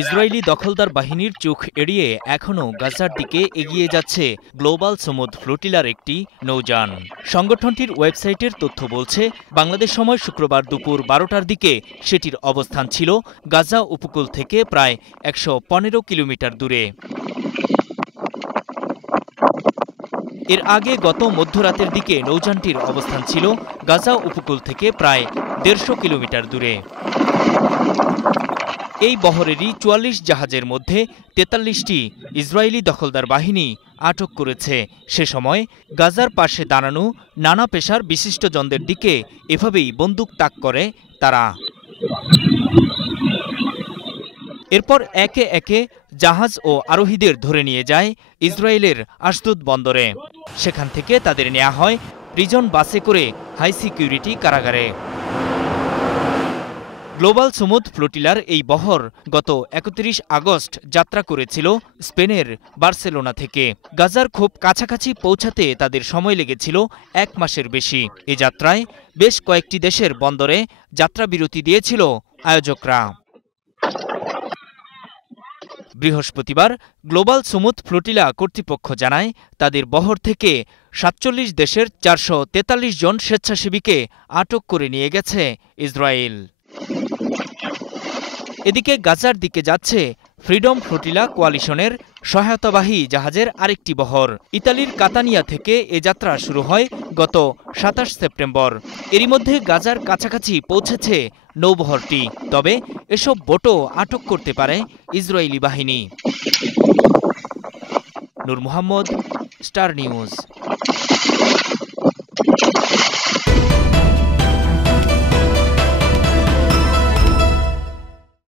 Israeli দখলদার বাহিনীর চোখ এড়িয়ে এখনও গাজার দিকে এগিয়ে যাচ্ছে গ্লোবাল সমুদ ফ্লোটিলার একটি নৌযান। সংগঠনটির ওয়েবসাইটের তথ্য বলছে, বাংলাদেশ সময় শুক্রবার দুপুর 12টার দিকে সেটির অবস্থান ছিল গাজা উপকূল থেকে প্রায় 115 কিলোমিটার দূরে। এর আগে গত মধ্যরাতের দিকে নৌযানটির অবস্থান ছিল গাজা উপকূল থেকে প্রায় 150 কিলোমিটার দূরে। এই বহরেরই 44 জাহাজের মধ্যে 43টি ইসরায়েলি দখলদার বাহিনী আটক করেছে। সে সময় গাজার পাশে দাঁড়ানো নানা পেশার বিশিষ্টজনদের দিকে এভাবেই বন্দুক তাক করে তারা। এরপর একে একে জাহাজ ও আরোহীদের ধরে নিয়ে যায় ইসরায়েলের আশদুদ বন্দরে। সেখান থেকে তাদের নেওয়া হয় প্রিজন বাসে করে হাই সিকিউরিটি কারাগারে। গ্লোবাল সমুদ ফ্লোটিলার এই বহর গত 31 আগস্ট যাত্রা করেছিল স্পেনের বার্সেলোনা থেকে। গাজার খুব কাছাকাছি পৌঁছাতে তাদের সময় লেগেছিল 1 মাসের বেশি। এ যাত্রায় বেশ কয়েকটি দেশের বন্দরে যাত্রাবিরতি দিয়েছিল আয়োজকরা। বৃহস্পতিবার গ্লোবাল সমুদ ফ্লোটিলা কর্তৃপক্ষ জানায়, তাদের বহর থেকে 47 দেশের 443 জন স্বেচ্ছাসেবীকে আটক করে নিয়ে গেছে ইসরায়েল। এদিকে গাজার দিকে যাচ্ছে ফ্রিডম ফ্লোটিলা কোয়ালিশনের সহায়তাবাহী জাহাজের আরেকটি বহর। ইতালির কাতানিয়া থেকে এ যাত্রা শুরু হয় গত 27 সেপ্টেম্বর। এরই মধ্যে গাজার কাছাকাছি পৌঁছেছে নৌবহরটি। তবে এসব বোটও আটক করতে পারে ইসরায়েলি বাহিনী। নূর মোহাম্মদ, স্টার নিউজ।